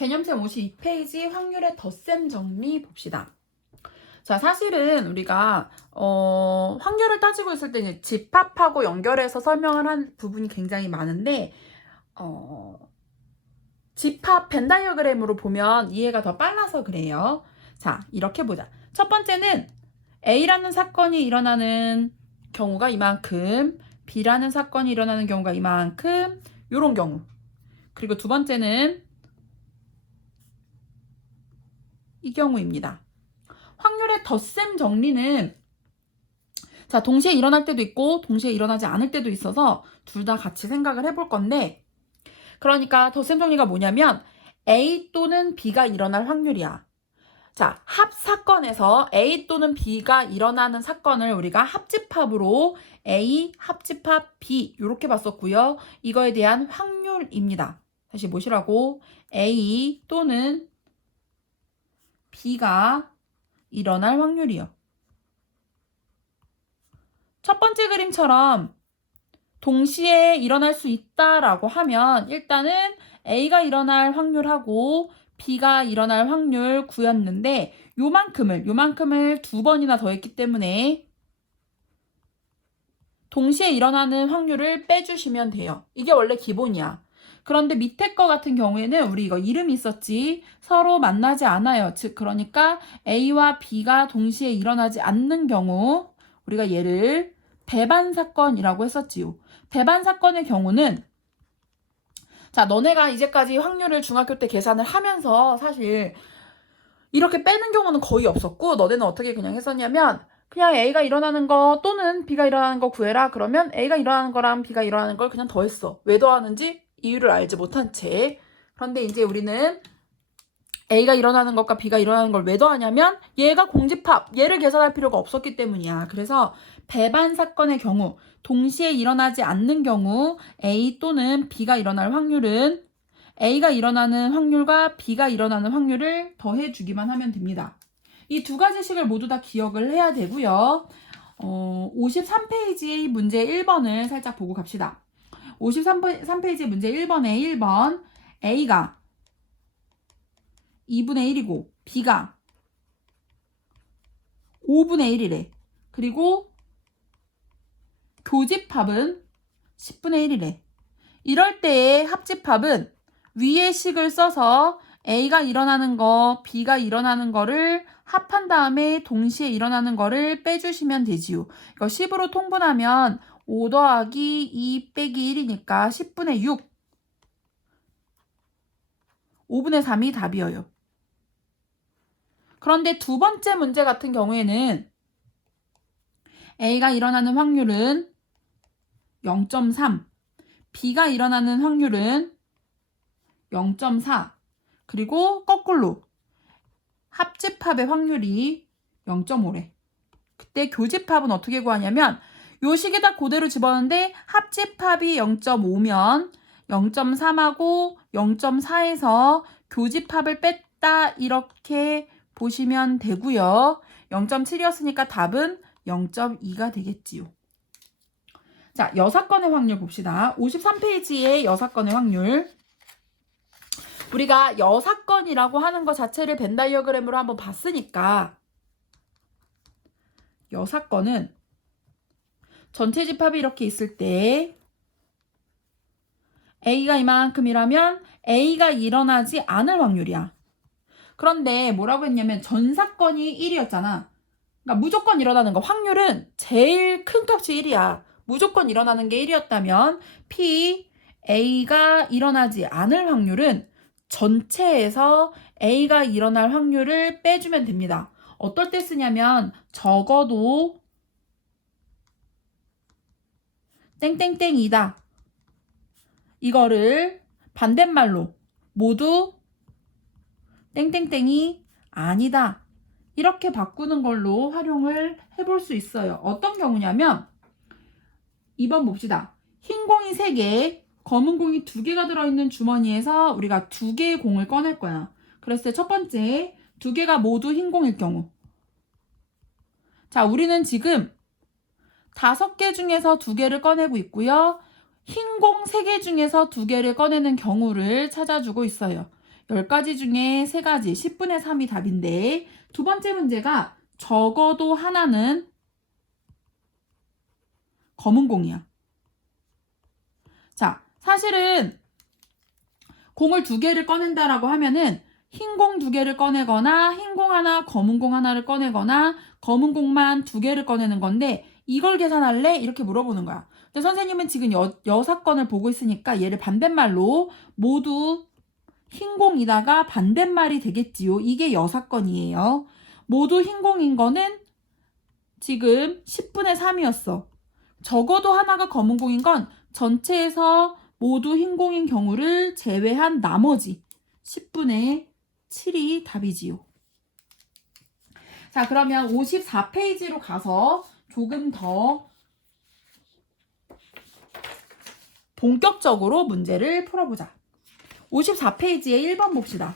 개념쌤 52페이지 확률의 덧셈 정리 봅시다. 자, 사실은 우리가 확률을 따지고 있을 때 이제 집합하고 연결해서 설명을 한 부분이 굉장히 많은데 집합 벤 다이어그램으로 보면 이해가 더 빨라서 그래요. 자, 이렇게 보자. 첫 번째는 A라는 사건이 일어나는 경우가 이만큼, B라는 사건이 일어나는 경우가 이만큼, 요런 경우. 그리고 두 번째는 이 경우입니다. 확률의 덧셈 정리는 자, 동시에 일어날 때도 있고 동시에 일어나지 않을 때도 있어서 둘 다 같이 생각을 해볼 건데, 그러니까 덧셈 정리가 뭐냐면 A 또는 B가 일어날 확률이야. 자, 합 사건에서 A 또는 B가 일어나는 사건을 우리가 합집합으로 A 합집합 B 이렇게 봤었고요. 이거에 대한 확률입니다. 다시 보시라고. A 또는 B가 일어날 확률이요. 첫 번째 그림처럼 동시에 일어날 수 있다라고 하면 일단은 A가 일어날 확률하고 B가 일어날 확률 구였는데 요만큼을 두 번이나 더했기 때문에 동시에 일어나는 확률을 빼주시면 돼요. 이게 원래 기본이야. 그런데 밑에 거 같은 경우에는 우리 이거 이름이 있었지. 서로 만나지 않아요. 즉 그러니까 A와 B가 동시에 일어나지 않는 경우 우리가 얘를 배반 사건이라고 했었지요. 배반 사건의 경우는 자, 너네가 이제까지 확률을 중학교 때 계산을 하면서 사실 이렇게 빼는 경우는 거의 없었고, 너네는 어떻게 그냥 했었냐면 그냥 A가 일어나는 거 또는 B가 일어나는 거 구해라. 그러면 A가 일어나는 거랑 B가 일어나는 걸 그냥 더했어. 왜 더하는지 이유를 알지 못한 채. 그런데 이제 우리는 A가 일어나는 것과 B가 일어나는 걸 왜 더하냐면 얘가 공집합, 얘를 계산할 필요가 없었기 때문이야. 그래서 배반 사건의 경우, 동시에 일어나지 않는 경우 A 또는 B가 일어날 확률은 A가 일어나는 확률과 B가 일어나는 확률을 더해주기만 하면 됩니다. 이 두 가지 식을 모두 다 기억을 해야 되고요. 53페이지 문제 1번을 살짝 보고 갑시다. 53페이지 문제 1번에 1번 A가 2분의 1이고 B가 5분의 1이래. 그리고 교집합은 10분의 1이래. 이럴 때의 합집합은 위의 식을 써서 A가 일어나는 거, B가 일어나는 거를 합한 다음에 동시에 일어나는 거를 빼주시면 되지요. 이거 10으로 통분하면 5 더하기 2 빼기 1이니까 10분의 6. 5분의 3이 답이에요. 그런데 두 번째 문제 같은 경우에는 A가 일어나는 확률은 0.3, B가 일어나는 확률은 0.4, 그리고 거꾸로 합집합의 확률이 0.5래. 그때 교집합은 어떻게 구하냐면 요 식에다 그대로 집어넣는데 합집합이 0.5면 0.3하고 0.4에서 교집합을 뺐다 이렇게 보시면 되고요. 0.7이었으니까 답은 0.2가 되겠지요. 자, 여사건의 확률 봅시다. 53페이지의 여사건의 확률. 우리가 여사건이라고 하는 것 자체를 벤 다이어그램으로 한번 봤으니까 여사건은 전체 집합이 이렇게 있을 때 A가 이만큼이라면 A가 일어나지 않을 확률이야. 그런데 뭐라고 했냐면 전 사건이 1이었잖아. 그러니까 무조건 일어나는 거. 확률은 제일 큰 값이 1이야. 무조건 일어나는 게 1이었다면 P, A가 일어나지 않을 확률은 전체에서 A가 일어날 확률을 빼주면 됩니다. 어떨 때 쓰냐면 적어도 땡땡땡이다. 이거를 반대말로 모두 땡땡땡이 아니다. 이렇게 바꾸는 걸로 활용을 해볼 수 있어요. 어떤 경우냐면 2번 봅시다. 흰 공이 3개, 검은 공이 2개가 들어있는 주머니에서 우리가 2개의 공을 꺼낼 거야. 그랬을 때 첫 번째, 2개가 모두 흰 공일 경우. 자, 우리는 지금 5개 중에서 2개를 꺼내고 있고요. 흰 공 3개 중에서 2개를 꺼내는 경우를 찾아주고 있어요. 10가지 중에 3가지, 10분의 3이 답인데 두 번째 문제가 적어도 하나는 검은 공이야. 자, 사실은 공을 2개를 꺼낸다라고 하면은 흰 공 2개를 꺼내거나 흰 공 하나, 검은 공 하나를 꺼내거나 검은 공만 2개를 꺼내는 건데 이걸 계산할래? 이렇게 물어보는 거야. 근데 선생님은 지금 6건을 보고 있으니까 얘를 반대말로 모두 흰 공이다가 반대말이 되겠지요. 이게 6건이에요. 모두 흰 공인 거는 지금 10분의 3이었어. 적어도 하나가 검은 공인 건 전체에서 모두 흰 공인 경우를 제외한 나머지 10분의 7이 답이지요. 자, 그러면 54페이지로 가서 조금 더 본격적으로 문제를 풀어보자. 54페이지에 1번 봅시다.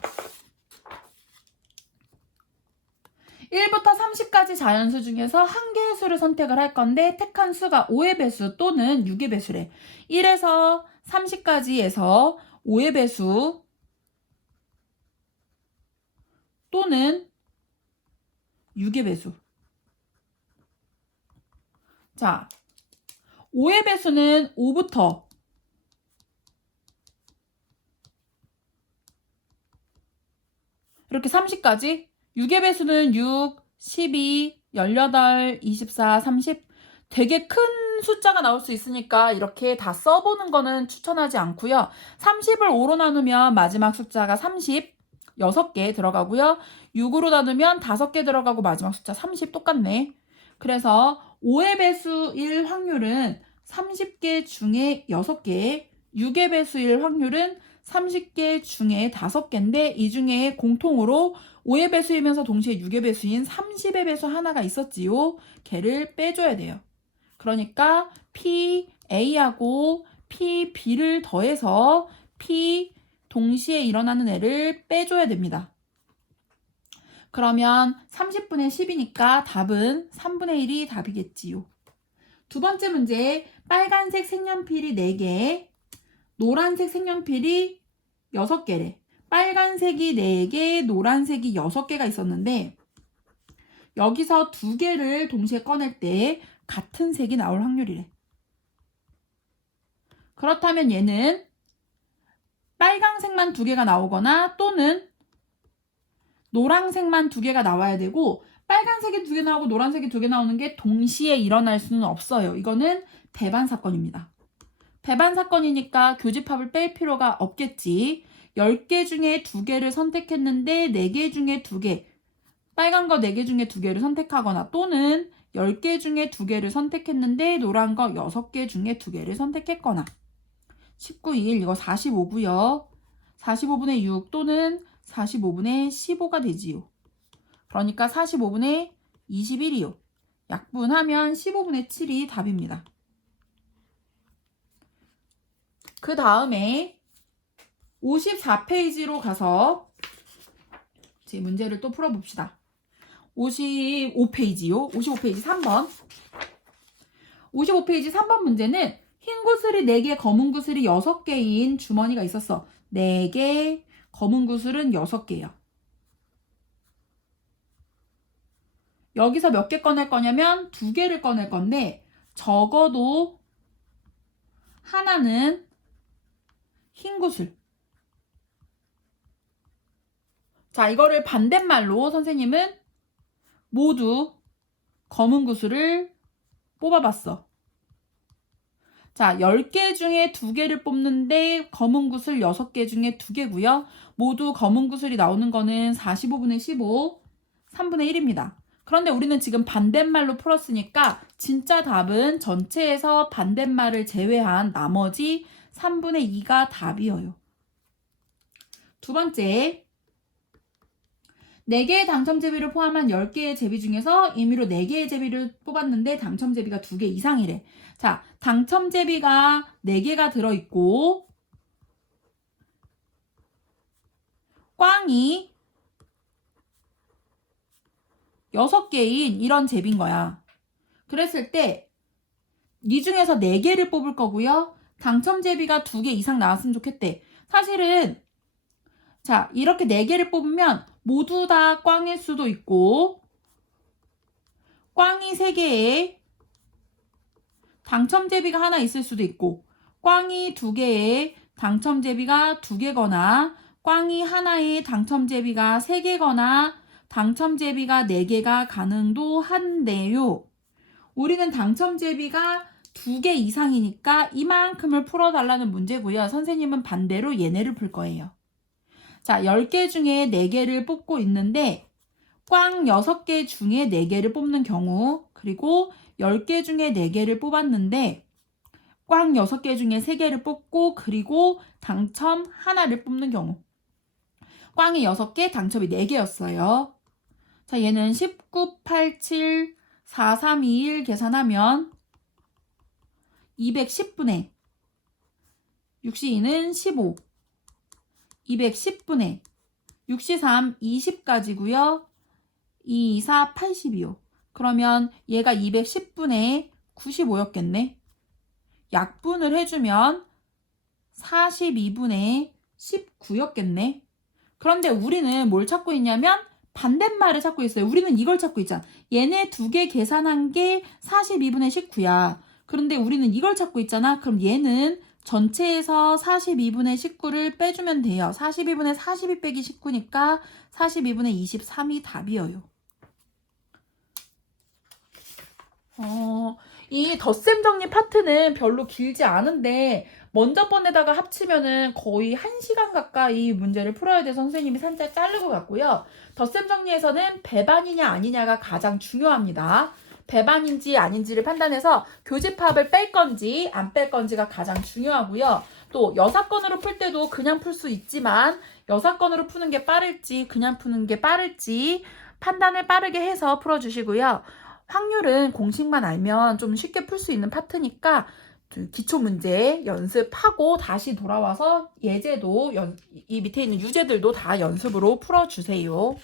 1부터 30까지 자연수 중에서 한 개의 수를 선택을 할 건데 택한 수가 5의 배수 또는 6의 배수래. 1에서 30까지에서 5의 배수 또는 6의 배수. 자, 5의 배수는 5부터 이렇게 30까지, 6의 배수는 6, 12, 18, 24, 30 되게 큰 숫자가 나올 수 있으니까 이렇게 다 써보는 거는 추천하지 않고요. 30을 5로 나누면 마지막 숫자가 30, 6개 들어가고요. 6으로 나누면 5개 들어가고 마지막 숫자 30 똑같네. 그래서 5의 배수일 확률은 30개 중에 6개, 6의 배수일 확률은 30개 중에 5개인데 이 중에 공통으로 5의 배수이면서 동시에 6의 배수인 30의 배수 하나가 있었지요. 걔를 빼줘야 돼요. 그러니까 PA하고 PB를 더해서 P 동시에 일어나는 애를 빼줘야 됩니다. 그러면 30분의 10이니까 답은 3분의 1이 답이겠지요. 두 번째 문제, 빨간색 색연필이 4개, 노란색 색연필이 6개래. 빨간색이 4개, 노란색이 6개가 있었는데 여기서 2개를 동시에 꺼낼 때 같은 색이 나올 확률이래. 그렇다면 얘는 빨간색만 2개가 나오거나 또는 노란색만 2개가 나와야 되고 빨간색이 2개 나오고 노란색이 2개 나오는 게 동시에 일어날 수는 없어요. 이거는 배반 사건입니다. 배반 사건이니까 교집합을 뺄 필요가 없겠지. 10개 중에 2개를 선택했는데 4개 중에 2개, 빨간 거 4개 중에 2개를 선택하거나 또는 10개 중에 2개를 선택했는데 노란 거 6개 중에 2개를 선택했거나 19, 2일 이거 45고요. 45분의 6 또는 45분의 15가 되지요. 그러니까 45분의 21이요. 약분하면 15분의 7이 답입니다. 그 다음에 54페이지로 가서 제 문제를 또 풀어봅시다. 55페이지요. 55페이지 3번. 55페이지 3번 문제는 흰 구슬이 4개, 검은 구슬이 6개인 주머니가 있었어. 4개, 검은 구슬은 6개야. 여기서 몇 개 꺼낼 거냐면 2개를 꺼낼 건데 적어도 하나는 흰 구슬. 자, 이거를 반대말로 선생님은 모두 검은 구슬을 뽑아봤어. 자, 10개 중에 2개를 뽑는데 검은 구슬 6개 중에 2개고요. 모두 검은 구슬이 나오는 거는 45분의 15, 3분의 1입니다. 그런데 우리는 지금 반대말로 풀었으니까 진짜 답은 전체에서 반대말을 제외한 나머지 3분의 2가 답이에요. 두 번째, 4개의 당첨제비를 포함한 10개의 제비 중에서 임의로 4개의 제비를 뽑았는데 당첨제비가 2개 이상이래. 자, 당첨제비가 4개가 들어있고 꽝이 6개인 이런 제비인 거야. 그랬을 때 이 중에서 4개를 뽑을 거고요. 당첨제비가 2개 이상 나왔으면 좋겠대. 사실은 자, 이렇게 4개를 뽑으면 모두 다 꽝일 수도 있고 꽝이 3개에 당첨제비가 하나 있을 수도 있고 꽝이 2개에 당첨제비가 2개거나 꽝이 하나에 당첨제비가 3개거나 당첨제비가 4개가 가능도 한데요. 우리는 당첨제비가 2개 이상이니까 이만큼을 풀어달라는 문제고요. 선생님은 반대로 얘네를 풀 거예요. 자, 10개 중에 4개를 뽑고 있는데 꽝 6개 중에 4개를 뽑는 경우 그리고 10개 중에 4개를 뽑았는데 꽝 6개 중에 3개를 뽑고 그리고 당첨 하나를 뽑는 경우 꽝이 6개, 당첨이 4개였어요. 자, 얘는 19, 87, 4, 3, 2, 1 계산하면 210분의 62는 15 210분의 63, 20까지고요. 2, 4, 80이요. 그러면 얘가 210분의 95였겠네. 약분을 해주면 42분의 19였겠네. 그런데 우리는 뭘 찾고 있냐면 반대말을 찾고 있어요. 우리는 이걸 찾고 있잖아. 얘네 2개 계산한 게 42분의 19야. 그런데 우리는 이걸 찾고 있잖아. 그럼 얘는 전체에서 42분의 19를 빼주면 돼요. 42분의 42 빼기 19니까 42분의 23이 답이에요. 이 덧셈 정리 파트는 별로 길지 않은데 먼저 번에다가 합치면은 거의 1시간 가까이 문제를 풀어야 돼서 선생님이 살짝 자르고 갔고요. 덧셈 정리에서는 배반이냐 아니냐가 가장 중요합니다. 배반인지 아닌지를 판단해서 교집합을 뺄 건지 안 뺄 건지가 가장 중요하고요. 또 여사건으로 풀 때도 그냥 풀 수 있지만 여사건으로 푸는 게 빠를지 그냥 푸는 게 빠를지 판단을 빠르게 해서 풀어주시고요. 확률은 공식만 알면 좀 쉽게 풀 수 있는 파트니까 기초 문제 연습하고 다시 돌아와서 예제도 이 밑에 있는 유제들도 다 연습으로 풀어주세요.